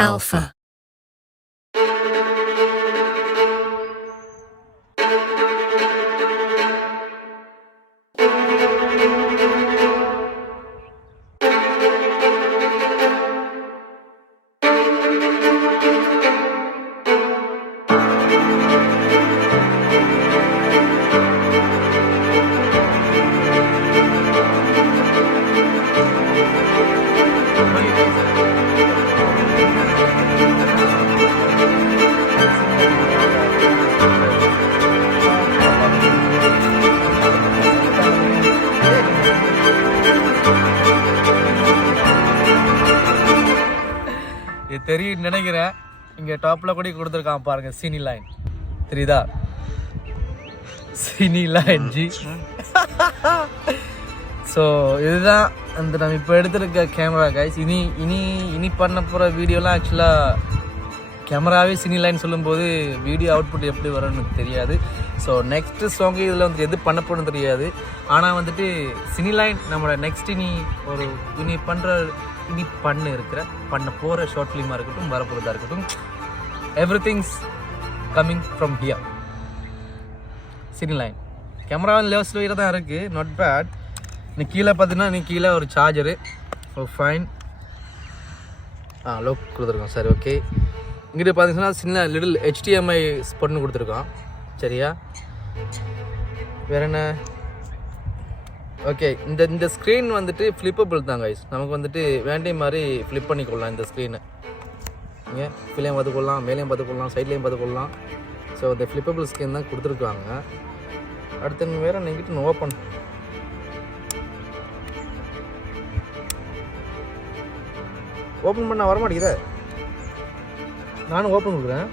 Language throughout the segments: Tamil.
Alpha. இது தெரியும் நினைக்கிறேன். இங்கே டாப்பில் கூட கொடுத்துருக்கான் பாருங்க, சினி லைன் தெரியுதா? சினி லைன் ஜி. ஸோ இதுதான் அந்த நம்ம இப்போ எடுத்துருக்க கேமரா கைஸ். இனி பண்ண போகிற வீடியோலாம் ஆக்சுவலாக கேமராவே சினி லைன் சொல்லும்போது வீடியோ அவுட்புட் எப்படி வரும்னு தெரியாது. ஸோ நெக்ஸ்ட்டு சாங்கு இதில் வந்துட்டு எது பண்ண போகணும்னு தெரியாது. ஆனால் வந்துட்டு சினி லைன் நம்மளோட நெக்ஸ்ட் இனி பண்ண போகிற ஷார்ட் ஃபிலிமாக இருக்கட்டும், வரப்போகிறதா இருக்கட்டும், every things coming from here. Cine line camera லெவல்ஸில் தான் இருக்குது, நாட் பேட். நீ கீழே பார்த்தீங்கன்னா கீழே ஒரு சார்ஜரு, ஃபைன். லோக் கொடுத்துருக்கோம், சரி ஓகே. இங்கிட்ட பார்த்தீங்கன்னா சின்ன லிட்டில் HDMI ஸ்பாட்னு கொடுத்துருக்கோம், சரியா? வேறு என்ன? ஓகே, இந்த ஸ்க்ரீன் வந்துட்டு ஃப்ளிப்பபிள் தான் கைஸ். நமக்கு வந்துட்டு வேண்டிய மாதிரி ஃப்ளிப் பண்ணிக்கொள்ளலாம் இந்த ஸ்க்ரீனை. நீங்கள் கீழேயும் பார்த்துக்கொள்ளலாம், மேலேயும் பார்த்துக்கொள்ளலாம், சைட்லேயும் பார்த்துக்கொள்ளலாம். ஸோ இந்த ஃப்ளிப்பபிள் ஸ்க்ரீன் தான் கொடுத்துருக்காங்க. அடுத்து வேறு நெகிட்டு ஓப்பன் பண்ண வரமாட்டேங்குதே. நானும் ஓப்பன் கொடுக்குறேன்.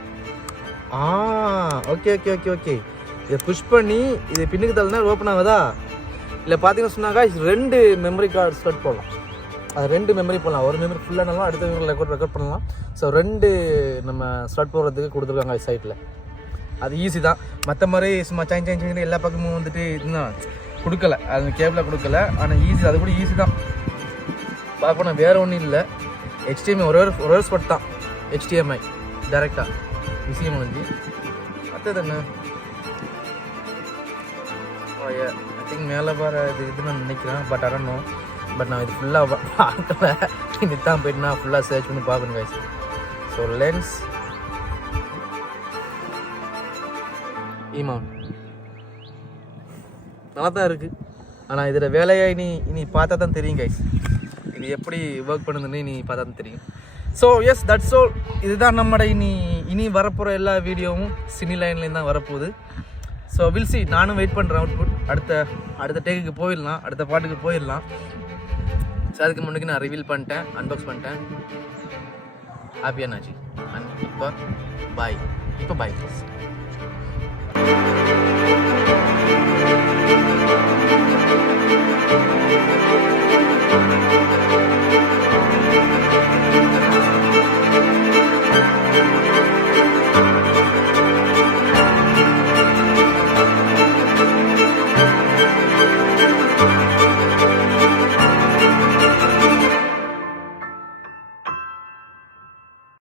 ஓகே ஓகே ஓகே ஓகே இதை புஷ் பண்ணி இதை பின்னுக்கு தள்ளினா ஓப்பன் ஆகுதா? இல்லை பார்த்தீங்கன்னா சொன்னாக்கா 2 மெமரி கார்டு ஸ்லாட் போடலாம். அது 2 மெமரி போடலாம். ஒரு மெமரி ஃபுல்லானாலும் அடுத்த மெமரி ரெக்கார்ட் பண்ணலாம். ஸோ 2 நம்ம ஸ்லாட் போடுறதுக்கு கொடுத்துருக்காங்க சைட்டில். அது ஈஸி தான். மற்ற மாதிரி சும்மா சேஞ்ச் எல்லா பக்கமும் வந்துட்டு இதுதான் கொடுக்கல, அது கேபிளாக கொடுக்கல. ஆனால் ஈஸி, அது கூட ஈஸி தான் பார்க்கணும். வேறு ஒன்றும் இல்லை. HDMI ஒரு ஸ்பாட் தான், HDMI டேரெக்டாக விஷயம் முடிஞ்சு. அடுத்தது என்ன? ஐ திங்க் மேலே வர இது நான் நினைக்கிறேன், பட் அடணும். பட் நான் இது ஃபுல்லாக பார்க்கல. இது தான் போய்ட்டு நான் ஃபுல்லாக சர்ச் பண்ணி பார்க்கணும் கைஸ். ஸோ லென்ஸ் ஈமவுண்ட் நல்லா தான் இருக்குது. ஆனால் இதில் வேலையை இனி பார்த்தா தான் தெரியும் கைஸ், இது எப்படி ஒர்க் பண்ணுதுன்னு இனி பார்த்தா தான் தெரியும். So yes, that's all. இதுதான் நம்மளோட இனி வரப்போகிற எல்லா வீடியோவும் சினி லைன்லேயும் தான் வரப்போகுது. So will see. நானும் வெயிட் பண்ணுறேன் அவுட்புட். அடுத்த டேக்குக்கு போயிடலாம், அடுத்த பாட்டுக்கு போயிடலாம். ஸோ அதுக்கு முன்னாடி நான் ரிவீல் பண்ணிட்டேன், அன்பாக்ஸ் பண்ணிட்டேன். ஹாப்பியானாச்சு. அண்ட் இப்போ பாய்.